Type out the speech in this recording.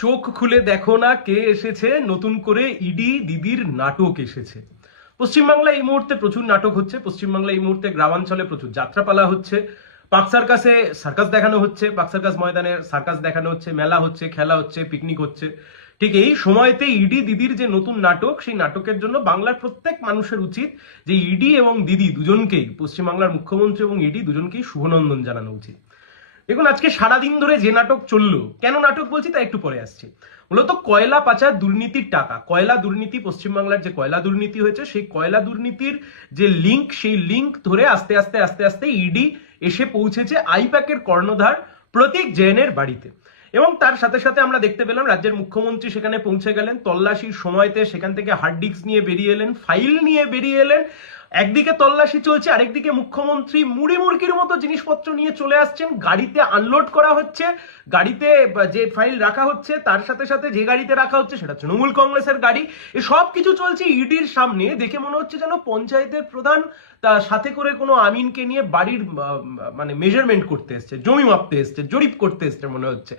চোখ খুলে দেখো না কে এসেছে, নতুন করে ইডি দিদির নাটক এসেছে। পশ্চিমবাংলায় এই মুহূর্তে প্রচুর নাটক হচ্ছে। পশ্চিমবাংলায় এই মুহূর্তে গ্রামাঞ্চলে প্রচুর যাত্রাপালা হচ্ছে, পার্ক সার্কাসে সার্কাস দেখানো হচ্ছে, পার্ক সার্কাস ময়দানে সার্কাস দেখানো হচ্ছে, মেলা হচ্ছে, খেলা হচ্ছে, পিকনিক হচ্ছে। ঠিক এই সময়তে ইডি দিদির যে নতুন নাটক, সেই নাটকের জন্য বাংলার প্রত্যেক মানুষের উচিত যে ইডি এবং দিদি দুজনকেই, পশ্চিমবাংলার মুখ্যমন্ত্রী এবং ইডি দুজনকেই শুভনন্দন জানানো উচিত। দেখুন, আজকে সারাদিন ধরে যে নাটক চললো, কেন নাটক বলছি তা একটু পরে আসছি। মূলত কয়লা পাচার দুর্নীতির টাকা, কয়লা দুর্নীতি, পশ্চিমবাংলার যে কয়লা দুর্নীতি হয়েছে সেই কয়লা দুর্নীতির যে লিঙ্ক, সেই লিঙ্ক ধরে আস্তে আস্তে আস্তে আস্তে ইডি এসে পৌঁছেছে আইপ্যাকের কর্ণধার প্রতীক জৈনের বাড়িতে। এবং তার সাথে সাথে আমরা দেখতে পেলাম রাজ্যের মুখ্যমন্ত্রী সেখানে পৌঁছে গেলেন, তল্লাশির সময়তে সেখান থেকে হার্ড ডিস্ক নিয়ে বেরিয়ে এলেন, ফাইল নিয়ে বেরিয়ে এলেন। একদিকে তল্লাশি চলছে, আরেকদিকে মুখ্যমন্ত্রী মুড়ি মুড়কির মতো জিনিসপত্র নিয়ে চলে আসছেন, গাড়িতে আনলোড করা হচ্ছে। গাড়িতে যে ফাইল রাখা হচ্ছে তার সাথে সাথে যে গাড়িতে রাখা হচ্ছে সেটা তৃণমূল কংগ্রেসের গাড়ি। এই সব কিছু চলছে ইডির সামনে। দেখে মনে হচ্ছে যেন পঞ্চায়েতের প্রধান তার সাথে করে কোনো আমিনকে নিয়ে বাড়ির মানে মেজারমেন্ট করতে এসছে, জমি মাপতে এসছে, জরিপ করতে এসছে মনে হচ্ছে।